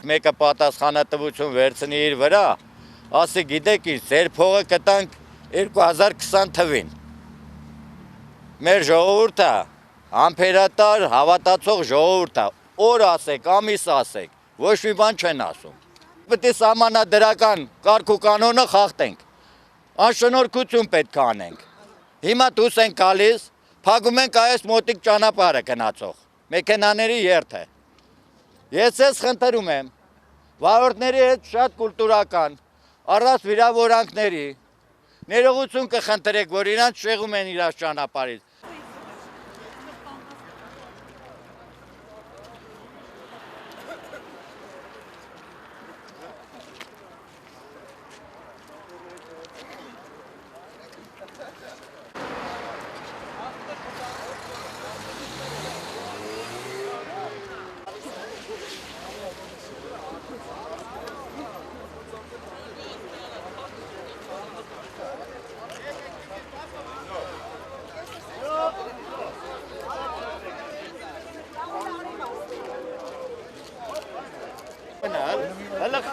Մեկը պատասխանատվություն վերցնի իր վրա, ասի գիտեք իր ձեր փողը կտանք 2020 թվին։ Մեր ժողովուրդը համբերատար, հավատացող ժողովուրդ է, օր ասեք, ամիս ասեք, ոչ մի բան չեն ասում։ Պետք է սահմանադրական կարգ ու կանոնը խախտենք, անշնորհքություն պետք է անենք։ Հիմա դուրս են գալիս, փակում ենք այս մոտիկ ճանապարհը գնացող, մեքենաների երթը։ Ես ես խնդրում եմ, վարորդների հետ շատ կուլտուրական, առանց վիրավորանքների, ներողություն կխնդրեք, որ իրանց շեղում են իրաց ճանապարհից։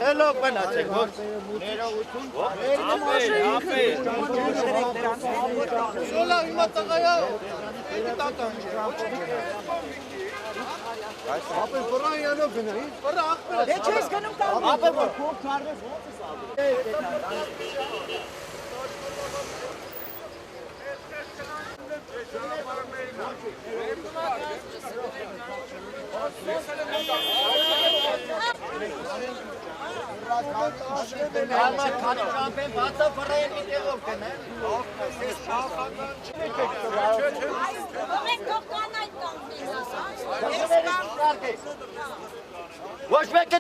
Hello, բնացեք, որ ներողություն, Շոլա հիմա տղայա, ապել վռան յանով գնայի, վռա աղբեր է չես գնում տան, ապել որ կող չարվես, ոնց ես Ոչ մեկը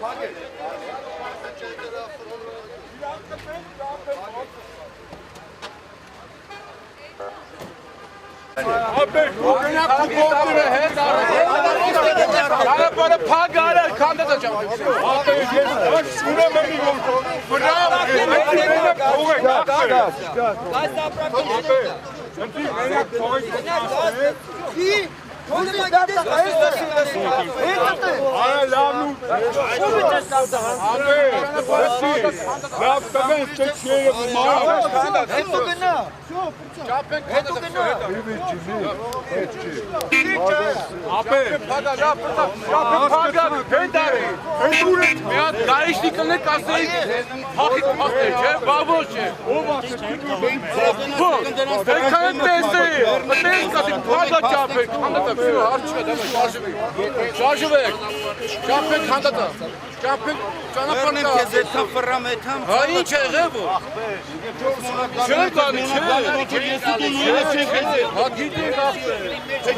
Pagek. Abi bugüne kuponu her para pagara kandıtacağım. Abi şuna beni yol. Bravo. Շարժվեք, ճապեք հանդատա, ճապեք ճանապարհներ կեզեթա ֆրամեթամ, հա ինչ է եղել որ, չեմ կանի, հա գիտենք ախպեր,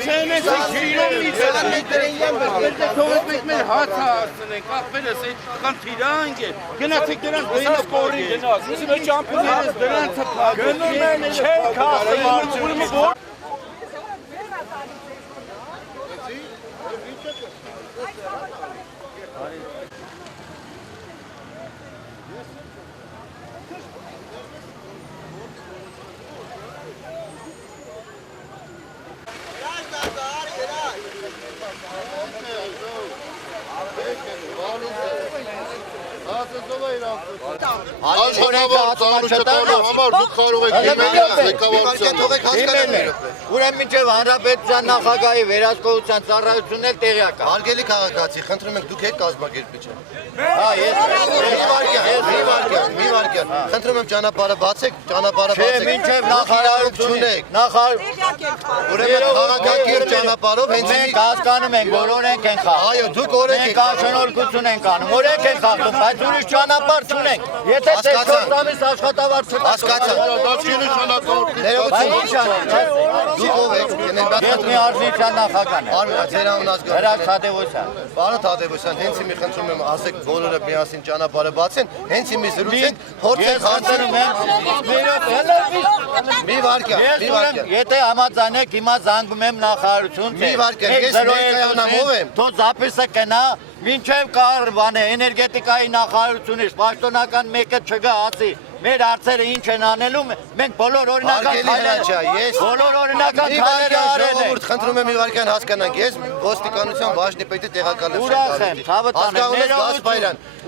չեմ ես իրոմից թողեք մեկ մեր հացա ասնենք, ախպեր ես կան թիրանք է, գնացեք դրանց դրանց կորի գնաց, ուսի մեր ճամպիներս դրանց գնում են չենք ասել, Ուրեմն մինչև հանրապետության նախագահի վերահսկողության ծառայությունն էլ տեղյակ է։ Հարգելի քաղաքացի, խնդրում ենք դուք եք կազմակերպիչը։ Հա, ես մի վարքյան։ վարկյան։ Խնդրում եմ ճանապարհը բացեք, ճանապարհը Չէ, բացեք։ մինչև նախարարություն Ուրեմն քաղաքակիրթ ճանապարհով հենց մենք հասկանում ենք, որ օրենք են խախտում։ Այո, դուք օրենք Մենք աշնորհություն ենք անում, օրենք են խախտում, բայց ուրիշ ճանապարհ չունենք։ Եթե դեպքով ամիս աշխատավարձ հասկացա։ Դուք ով եք, Ես մի արժանիքան նախագահ եմ։ Արմենա, ձեր անունը ազգա։ Հրաչ Թադևոսյան։ Պարոն Թադևոսյան, հենց իմի խնդրում եմ ասեք բոլորը միասին ճանապարհը բացեն, հենց իմի զրուցենք, փորձենք խնդրում Մի վարկյան։ Եթե համաձայնեք, հիմա զանգում եմ նախարարություն, Մի վարկյան, ես ներկայանամ ով եմ։ Թող զապիսը կնա, մինչև կար բանը էներգետիկայի նախարարությունից պաշտոնական մեկը չգա ասի մեր հարցերը ինչ են անելու մենք բոլոր օրինական քայլերը արել ենք խնդրում եմ մի վարկյան հասկանանք ես ոստիկանության բաժնի պետի տեղակալել ուրախ եմ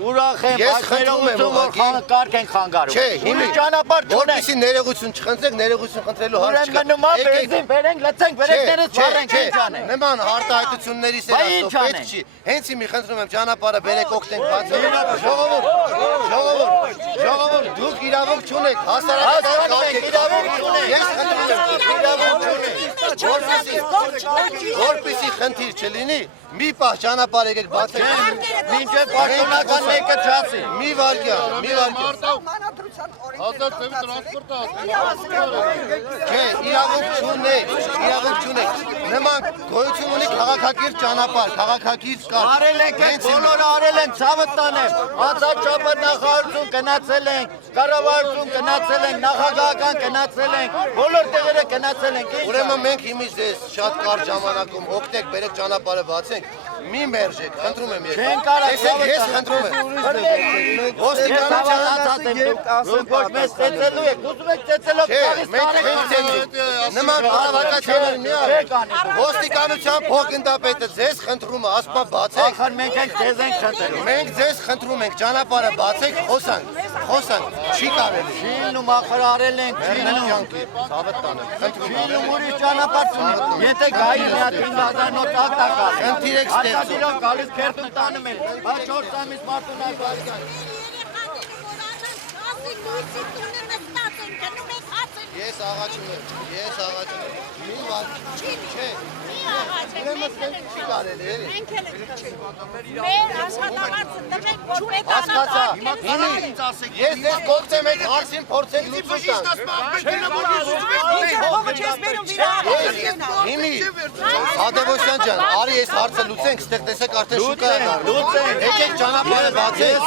ուրախ եմ բայց ներողություն որ կարգ են խանգարում չէ հիմի ճանապարհ չունենք որպեսզի ներողություն չխնդրեք ներողություն խնդրելու հարց չկա մնում է բենզին բերենք լցենք վերեկներս չառենք ինչ անենք նման արտահայտությունների սերասո պետք չի հենց իմի խնդրում եմ ճանապարհը բերեք օգտենք բացել ժողովուրդ դուք իրավունք չունեք հասարակական կարգ իրավունք չունեք ես որպեսզի խնդիր չլինի մի պահ ճանապարհ եկեք բացեք մինչև պաշտոնական մեկը չասի մի վարկյան չէ իրավունք չունեք նման գոյություն ունի քաղաքակիրթ ճանապարհ քաղաքակիրթ կարգ արել ենք բոլորը արել ենք ցավը տանեմ ազատչափը նախարարություն գնացել ենք կառավարություն գնացել ենք նախագահական գնացել ենք բոլոր տեղերը գնացել ենք ուրեմն մենք հիմից ձեզ շատ կարճ ժամանակում օգտեք բերեք ճանապարհը բացենք մի մերժեք խնդրում եմ չեն կարող ես խնդրում եմ ոստիկանության ոչ մեզ ծեծելու եք ուզում եք ծեծելով նման քաղաքացիներ մի ոստիկանության փոխգնդապետը ձեզ խնդրում է ասպա բացեք ախր մենք ենք ձեզ ենք խնդրում մենք ձեզ խնդրում ենք ճանապարհը բացեք խոսանք չի կարելի շինում ախր արել ենք շինում ցավը տանը շինում ուրիշ ճանապարհ չունի եթե գայի մի հատ 5000 նոտ ակտակա խնդիր եք Արտադիրով գալիս քերտում տանում են, բայց 4 ամիս մարդուն ակվածյան։ Ես աղաչում եմ, մի վատ չէ, ուրեմն մենք չի կարելի էլի։ Մենք էլ ենք մեր աշխատավարձը տվեք, որ մենք հասկացա, ես ձեզ կողքեմ եք հարցին փորձենք լուծում Հիմի, Թադևոսյան ջան, արի ես հարցը լուծենք, ստեղ տեսեք արդեն շուկա է լուծենք, եկեք ճանապարհը բացեք,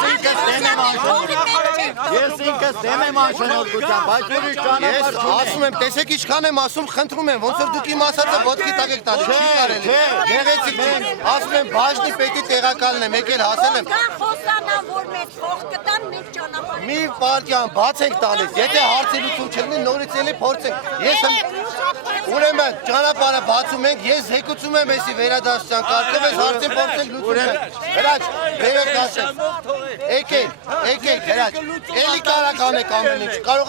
ես ինքս դեմ եմ անշնորհության, բայց ուրիշ ճանապարհ չունի։ Ասում եմ, տեսեք ինչքան եմ ասում, խնդրում եմ, ոնց որ դուք իմ ասածը ոտքի տակ եք տալիս, չի կարելի։ Գեղեցիկ չի։ Ասում եմ, բաժնի պետի տեղակալն եմ, եկել հասել եմ։ Խոսանան, որ մեծ փող կտան, մենք ճանապարհ։ Մի պարտիան բաց ենք տալիս, եթե հարցի լուծում չլինի, նորից էլի փորձենք։ Ես ուրեմն ճանապարհը բացում ենք, ես զեկուցում եմ էսի վերադասության կարգով, ես հարցին փորձենք լուծում։ Հրաչ, բերեք ասեմ։ Եկեք, հրաչ։ Էլի կարակ անեք ամեն ինչ։ Կարող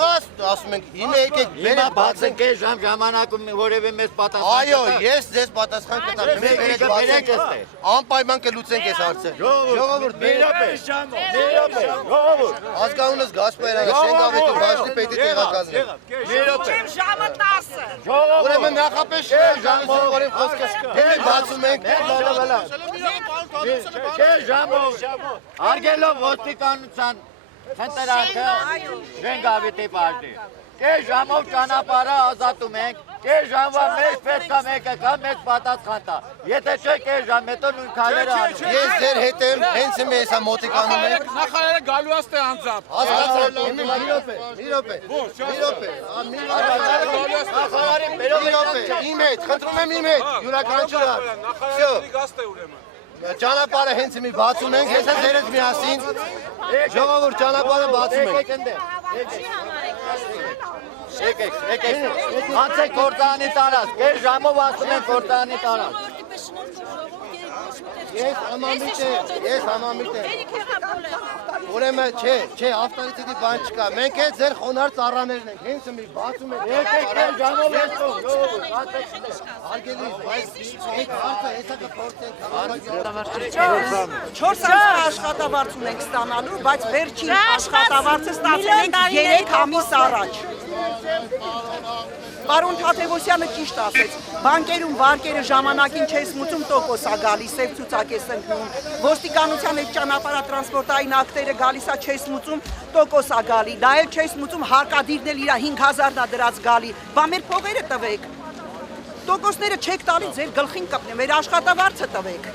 ասում ենք, հիմա եկեք, Հիմա բացենք այս ժամանակում որևէ մեզ պատասխան։ Այո, ես ձեզ պատասխան կտամ։ Բերեք այստեղ։ Անպայման կլուծենք այս հարցը։ Ժողովուրդ, ժողովուրդ։ Ազգանունս Գասպարյանը, Շենգավետի բաժնի պետի տեղակալն է։ Ժամը 10-ը։ Ուրեմն նախապես ժամը խոսքը։ Դե բացում ենք։ Չէ, ժամով։ Արգելով ոստիկանության խնդրանքը Շենգավետի բաժնի։ Կես ժամով ճանապարհը ազատում ենք, կես ժամվա մեջ պետք է մեկը կա մեծ պատասխան տա։ Եթե չէ կես ժամ հետո նույն քայլերը անում։ Ես ձեր հետ եմ, հենց եմ հեսա մոտիկանում եք։ Նախարարը գալու է ստե անձամբ։ Հասկացա, մի րոպե։ Իմ հետ, խնդրում եմ իմ հետ, յուրաքանչյուր։ Նախարարի գաստ է ուրեմն։ Ճանապարհը հենց մի բացում ենք, հեսա ձերից միասին։ Ժողովուրդ ճանապարհը բացում ենք։ Եկեք, անցեք գործանի տարած, կես ժամով ասում են գործանի տարած։ Ես համամիտ եմ։ Ուրեմն չէ, ավտորիտետի բան չկա։ Մենք էլ ձեր խոնարհ ծառաներն ենք։ Հենց մի բացում ենք։ Եկեք ժամով եկող, հարգելի, բայց այդ հարցը հեսա կփորձենք։ 4 ամսվա աշխատավարձ ունենք ստանալու, բայց վերջին աշխատավարձը ստացել ենք 3 ամիս առաջ։ Պարոն Թադևոսյանը ճիշտ ասեց, բանկերում վարկերը ժամանակին չես մուծում տոկոս է գալիս, սև ցուցակ ես ընկնում, ոստիկանության այդ ճանապարհատրանսպորտային ակտերը գալիս է չես մուծում տոկոս է գալի, դա էլ չես մուծում հարկադիրն էլ իր 5000-ն է դրած գալի, բա մեր փողերը տվեք, տոկոսները չեք տալի ձեր գլխին կպնեմ, մեր աշխատավարձը տվեք։